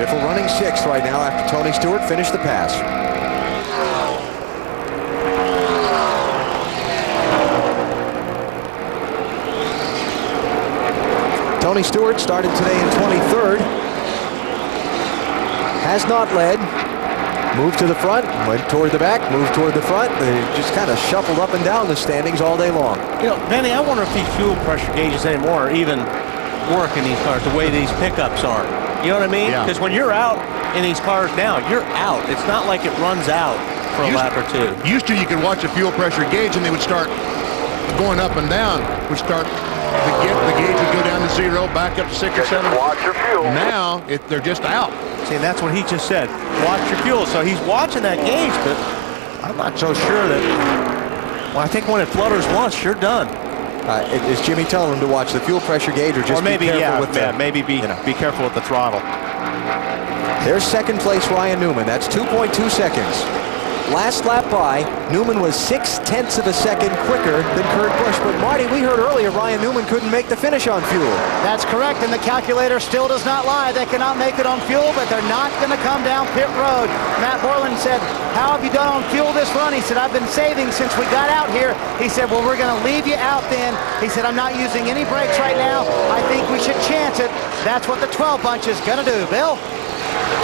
Biffle running 6th right now after Tony Stewart finished the pass. Tony Stewart started today in 23rd. Has not led. Moved to the front, went toward the back, moved toward the front. They just kind of shuffled up and down the standings all day long. You know, Benny, I wonder if these fuel pressure gauges anymore are even work in these cars the way these pickups are. You know what I mean? Because when you're out in these cars now, you're out. It's not like it runs out for a lap or two. Used to, you could watch a fuel pressure gauge and they would start going up and down. Would start the gauge would go down to 0, back up to 6 or 7. Watch your fuel. Now they're just out. See, and that's what he just said. Watch your fuel. So he's watching that gauge, but I'm not so sure that. Well, I think when it flutters once, you're done. Is Jimmy telling him to watch the fuel pressure gauge, or just maybe, be careful with the, maybe be careful with the throttle. There's second place Ryan Newman. That's 2.2 seconds. Last lap by, Newman was 0.6 of a second quicker than Kurt Busch. But Marty, we heard earlier Ryan Newman couldn't make the finish on fuel. That's correct, and the calculator still does not lie. They cannot make it on fuel, but they're not going to come down pit road. Matt Borland said, how have you done on fuel this run? He said, I've been saving since we got out here. He said, well, we're going to leave you out then. He said, I'm not using any brakes right now. I think we should chance it. That's what the 12 bunch is going to do. Bill?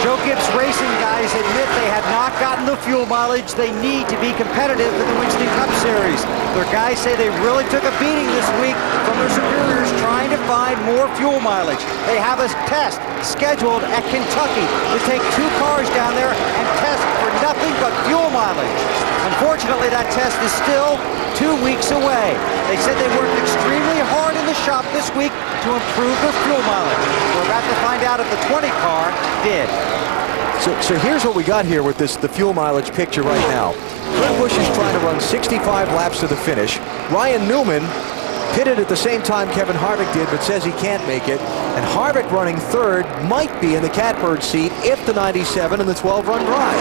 Joe Gibbs Racing guys admit they have not gotten the fuel mileage they need to be competitive in the Winston Cup Series. Their guys say they really took a beating this week from their superiors trying to find more fuel mileage. They have a test scheduled at Kentucky to take 2 cars down there and test for nothing but fuel mileage. Unfortunately, that test is still 2 weeks away. They said they worked extremely hard in the shop this week to improve their fuel mileage. We're about to find out if the 20 car did. So here's what we got here with the fuel mileage picture right now. Kurt Busch is trying to run 65 laps to the finish. Ryan Newman pitted at the same time Kevin Harvick did, but says he can't make it. And Harvick running 3rd might be in the catbird seat if the 97 and the 12 run dry.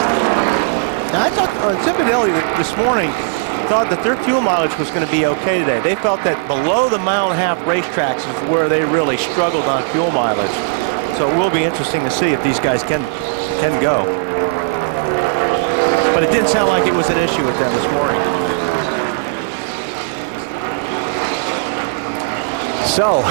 Now, I thought Zipadelli this morning thought that their fuel mileage was going to be okay today. They felt that below the mile-and-a-half racetracks is where they really struggled on fuel mileage. So it will be interesting to see if these guys can go. But it didn't sound like it was an issue with them this morning. So,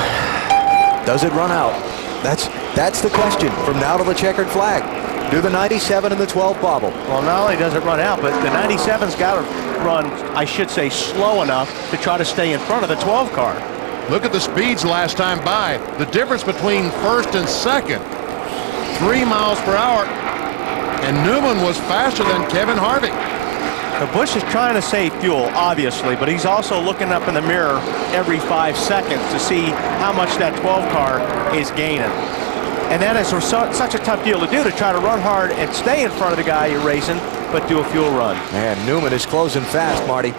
does it run out? That's the question from now to the checkered flag. Do the 97 and the 12 bobble? Well, not only does it run out, but the 97's got to run, I should say, slow enough to try to stay in front of the 12 car. Look at the speeds last time by. The difference between 1st and 2nd, 3 miles per hour. And Newman was faster than Kevin Harvick. The Busch is trying to save fuel, obviously, but he's also looking up in the mirror every 5 seconds to see how much that 12 car is gaining. And that is such a tough deal to do, to try to run hard and stay in front of the guy you're racing, but do a fuel run. Man, Newman is closing fast, Marty.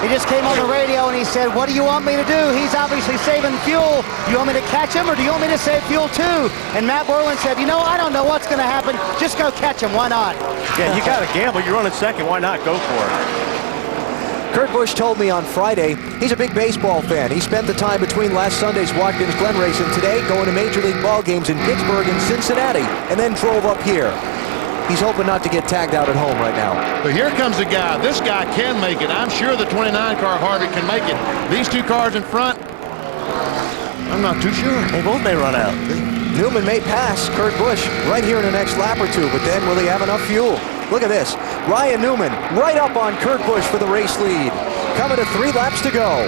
He just came on the radio and he said, what do you want me to do? He's obviously saving fuel. Do you want me to catch him, or do you want me to save fuel too? And Matt Borland said, you know, I don't know what's going to happen. Just go catch him. Why not? Yeah, you got to gamble. You're running 2nd. Why not go for it? Kurt Busch told me on Friday he's a big baseball fan. He spent the time between last Sunday's Watkins Glen race and today going to Major League ball games in Pittsburgh and Cincinnati, and then drove up here. He's hoping not to get tagged out at home right now. But here comes the guy. This guy can make it. I'm sure the 29 car Harvick can make it. These 2 cars in front, I'm not too sure. They both may run out. Newman may pass Kurt Busch right here in the next lap or 2, but then will he have enough fuel? Look at this. Ryan Newman right up on Kurt Busch for the race lead. Coming to 3 laps to go.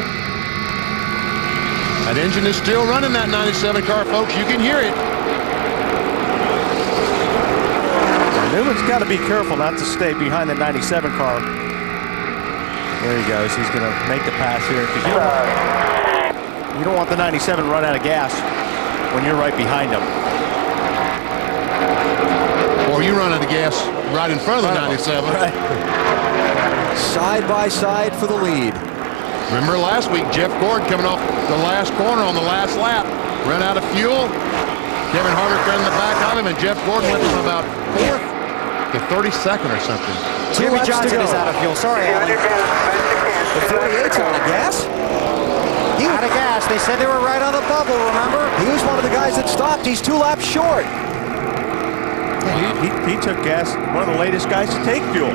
That engine is still running, that 97 car, folks. You can hear it. Newman's got to be careful not to stay behind the 97 car. There he goes. He's going to make the pass here. You don't want the 97 to run out of gas when you're right behind him. Or you run out of gas right in front of the 97. Right. Side by side for the lead. Remember last week, Jeff Gordon coming off the last corner on the last lap. Ran out of fuel. Kevin Harvick ran in the back of him, and Jeff Gordon went from about 4th to 32nd or something. Jimmy Johnson is out of fuel. Sorry, Alan. The 48's out of gas? Out of gas. They said they were right on the bubble, remember? He was one of the guys that stopped. He's 2 laps short. He took gas, one of the latest guys to take fuel.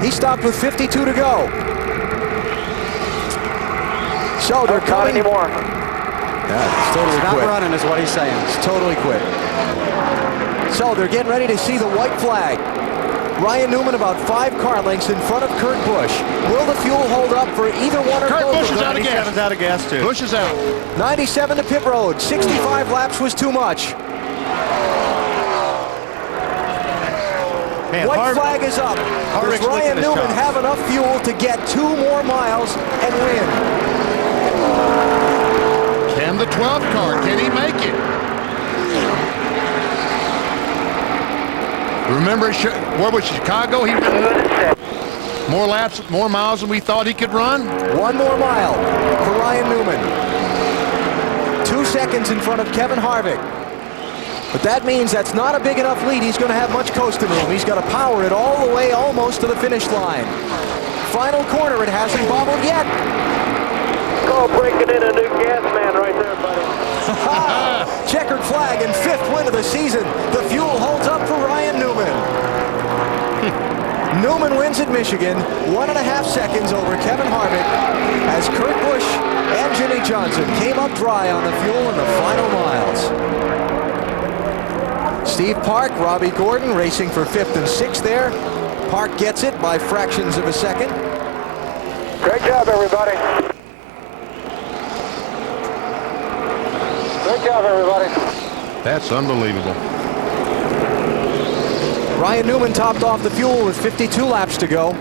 He stopped with 52 to go. So they're coming. anymore. Yeah, it's totally Not quit. running is what he's saying. It's totally quit. So they're getting ready to see the white flag. Ryan Newman about 5 car lengths in front of Kurt Busch. Will the fuel hold up for either one or Kurt both? Busch is out of gas. 97's out of gas too. Busch is out. 97 to pit road. 65 laps was too much. Man, White flag is up. Harvick's Does Ryan licking his Newman chops. have enough fuel to get 2 more miles and win? Can the 12 car, can he make it? Remember, what was Chicago? He ran more laps, more miles than we thought he could run. 1 more mile for Ryan Newman. 2 seconds in front of Kevin Harvick. But that means that's not a big enough lead. He's going to have much coasting room. He's got to power it all the way almost to the finish line. Final corner, it hasn't bobbled yet. Go breaking in a new gas man right there, buddy. Checkered flag and 5th win of the season. The fuel holds up for Ryan Newman. Newman wins at Michigan, 1.5 seconds over Kevin Harvick as Kurt Busch and Jimmy Johnson came up dry on the fuel in the final miles. Steve Park, Robbie Gordon racing for 5th and 6th there. Park gets it by fractions of a second. Great job, everybody. Great job, everybody. That's unbelievable. Ryan Newman topped off the fuel with 52 laps to go.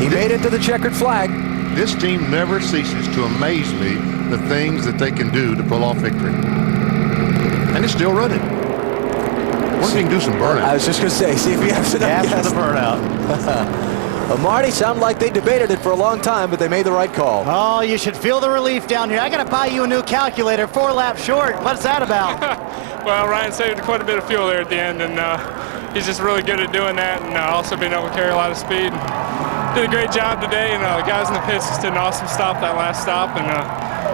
He made it to the checkered flag. This team never ceases to amaze me, the things that they can do to pull off victory. And it's still running. What if he can do some burnout? I was just going to say, see if he has enough Gas for gas. the burnout. Marty, sounded like they debated it for a long time, but they made the right call. Oh, you should feel the relief down here. I got to buy you a new calculator, 4 laps short. What's that about? Well, Ryan saved quite a bit of fuel there at the end, and he's just really good at doing that, and also being able to carry a lot of speed. Did a great job today, and the guys in the pits just did an awesome stop that last stop, and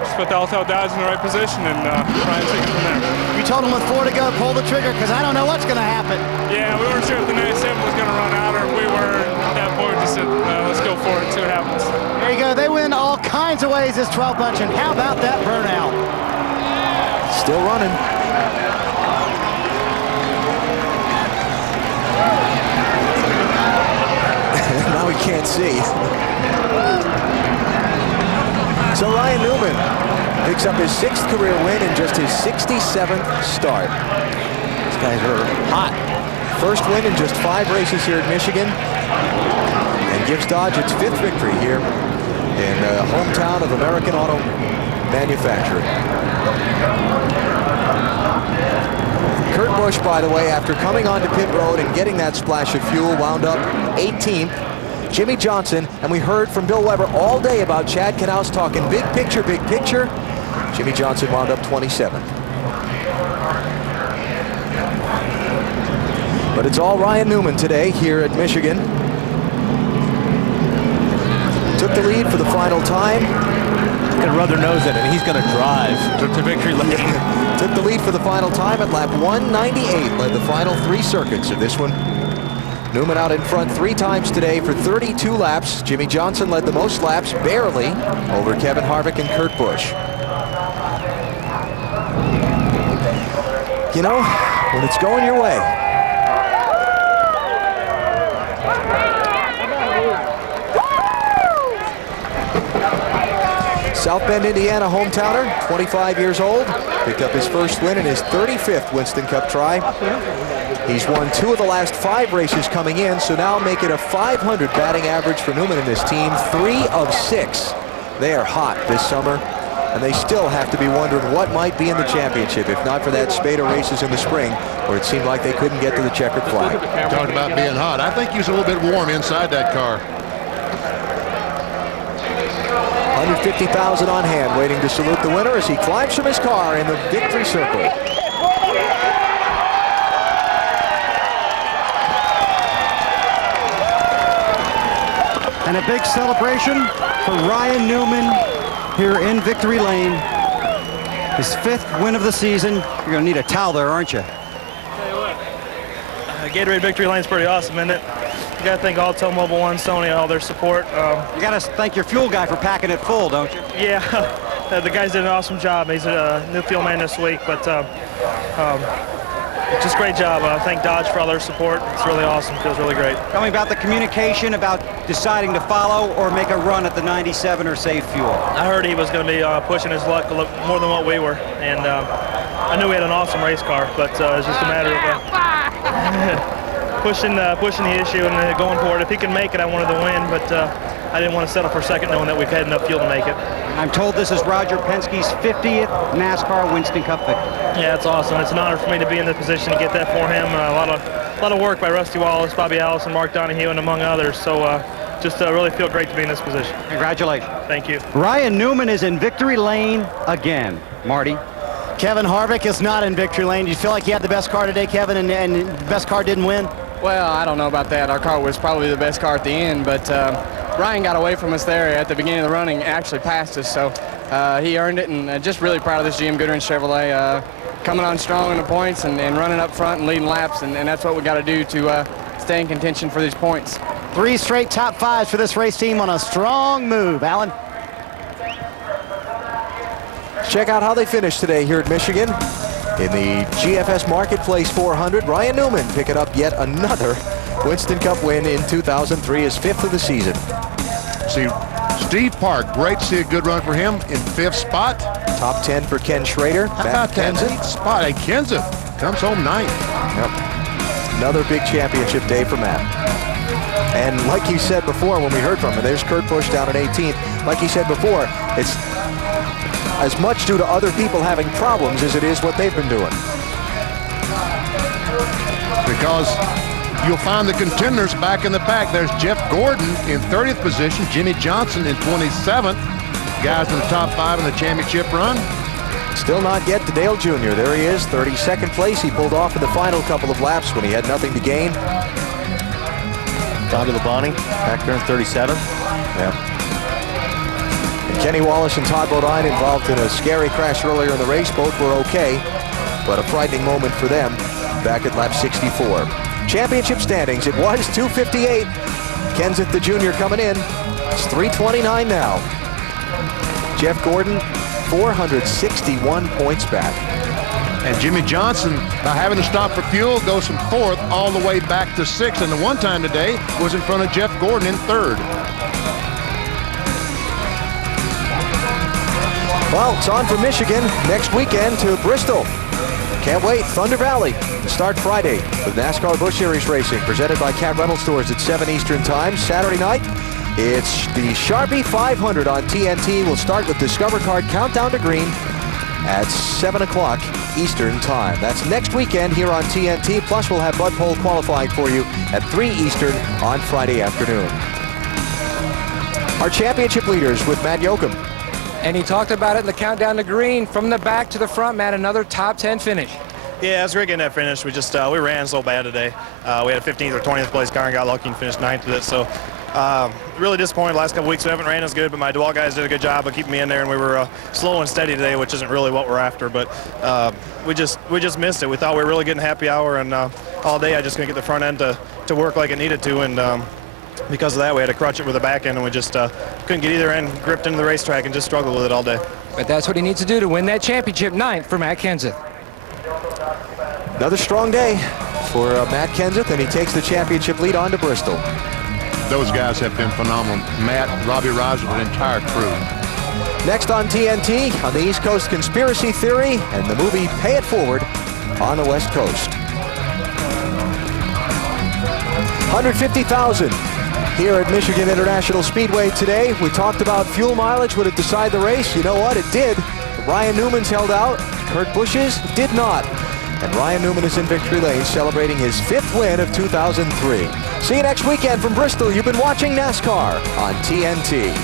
just put the Alltel Dodge in the right position, and Ryan took it from there. You told him with 4 to go, pull the trigger, because I don't know what's going to happen. Yeah, we weren't sure if the 97 was going to run out, or if we were. At that point, just said, let's go for it and see what happens. There you go. They win all kinds of ways this 12 bunch, and how about that burnout? Still running. Now we can't see. So Ryan Newman picks up his 6th career win in just his 67th start. These guys are hot. First win in just 5 races here at Michigan, and gives Dodge its 5th victory here in the hometown of American Auto Manufacturing. Kurt Busch, by the way, after coming onto pit road and getting that splash of fuel, wound up 18th. Jimmy Johnson, and we heard from Bill Weber all day about Chad Knaus talking big picture, big picture. Jimmy Johnson wound up 27th. But it's all Ryan Newman today here at Michigan. Took the lead for the final time. He's going to rub their nose at it, and he's going to drive to victory lane. Took the lead for the final time at lap 198. Led the final 3 circuits of this one. Newman out in front 3 times today for 32 laps. Jimmy Johnson led the most laps, barely, over Kevin Harvick and Kurt Busch. You know, when it's going your way. South Bend, Indiana hometowner, 25 years old. Picked up his first win in his 35th Winston Cup try. He's won 2 of the last 5 races coming in, so now make it a 500 batting average for Newman and his team. 3 of 6. They are hot this summer, and they still have to be wondering what might be in the championship, if not for that spate of races in the spring, where it seemed like they couldn't get to the checkered flag. Talked about being hot. I think he was a little bit warm inside that car. 150,000 on hand, waiting to salute the winner as he climbs from his car in the victory circle. And a big celebration for Ryan Newman here in Victory Lane. His 5th win of the season. You're going to need a towel there, aren't you? Gatorade Victory Lane's pretty awesome, isn't it? You got to thank Auto Mobile One, Sony, all their support. You got to thank your fuel guy for packing it full, don't you? Yeah, the guys did an awesome job. He's a new fuel man this week, but just great job. Thank Dodge for all their support. It's really awesome. Feels really great. Tell me about the communication about deciding to follow or make a run at the 97 or save fuel. I heard he was going to be pushing his luck a little more than what we were, and I knew we had an awesome race car, but it's just a matter of pushing the issue and going for it. If he can make it, I wanted to win, but I didn't want to settle for second knowing that we've had enough fuel to make it. I'm told this is Roger Penske's 50th NASCAR Winston Cup victory. Yeah, it's awesome. It's an honor for me to be in the position to get that for him. A lot of work by Rusty Wallace, Bobby Allison, Mark Donahue, and among others. So just really feel great to be in this position. Congratulations. Thank you. Ryan Newman is in victory lane again. Marty? Kevin Harvick is not in victory lane. Do you feel like he had the best car today, Kevin, and the best car didn't win? Well, I don't know about that. Our car was probably the best car at the end, but Ryan got away from us there at the beginning of the running, actually passed us, so he earned it, and just really proud of this GM Goodwrench Chevrolet coming on strong in the points and running up front and leading laps, and that's what we got to do to stay in contention for these points. 3 straight top 5s for this race team on a strong move. Alan? Check out how they finished today here at Michigan. In the GFS Marketplace 400, Ryan Newman picking up yet another Winston Cup win in 2003, his 5th of the season. See, Steve Park, great to see a good run for him in 5th spot. Top 10 for Ken Schrader. How about that 8th spot? Hey, Kenseth comes home 9th. Yep. Another big championship day for Matt. And like you said before when we heard from him, there's Kurt Busch down at 18th. Like he said before, it's as much due to other people having problems as it is what they've been doing. Because you'll find the contenders back in the pack. There's Jeff Gordon in 30th position, Jimmy Johnson in 27th. Guys in the top 5 in the championship run. Still not yet to Dale Jr. There he is, 32nd place. He pulled off in the final couple of laps when he had nothing to gain. Tommy Labonte back there in 37th. Yeah. Kenny Wallace and Todd Bodine involved in a scary crash earlier in the race. Both were okay, but a frightening moment for them back at lap 64. Championship standings, it was 258. Kenseth the junior coming in. It's 329 now. Jeff Gordon, 461 points back. And Jimmy Johnson, by having to stop for fuel, goes from 4th all the way back to 6th. And the one time today was in front of Jeff Gordon in 3rd. Well, it's on for Michigan next weekend to Bristol. Can't wait. Thunder Valley to start Friday with NASCAR Busch Series Racing, presented by Cat Rental Stores at 7 Eastern Time. Saturday night, it's the Sharpie 500 on TNT. We'll start with Discover Card Countdown to Green at 7 o'clock Eastern Time. That's next weekend here on TNT. Plus, we'll have Bud Pole qualifying for you at 3 Eastern on Friday afternoon. Our championship leaders with Matt Yoakum. And he talked about it in the countdown to green, from the back to the front, Matt, another top 10 finish. Yeah, as we're getting that finish, we just we ran so bad today. We had a 15th or 20th place car and got lucky and finished 9th with it. So really disappointed. The last couple weeks we haven't ran as good, but my dual guys did a good job of keeping me in there, and we were slow and steady today, which isn't really what we're after. But we just missed it. We thought we were really getting happy hour, and all day I just couldn't get the front end to work like it needed to, and because of that, we had to crutch it with the back end, and we just couldn't get either end gripped into the racetrack and just struggled with it all day. But that's what he needs to do to win that championship, 9th for Matt Kenseth. Another strong day for Matt Kenseth, and he takes the championship lead on to Bristol. Those guys have been phenomenal. Matt, Robbie Reiser, the entire crew. Next on TNT, on the East Coast Conspiracy Theory and the movie Pay It Forward on the West Coast. 150,000 here at Michigan International Speedway today. We talked about fuel mileage. Would it decide the race? You know what? It did. Ryan Newman's held out. Kurt Busch's did not. And Ryan Newman is in victory lane celebrating his 5th win of 2003. See you next weekend from Bristol. You've been watching NASCAR on TNT.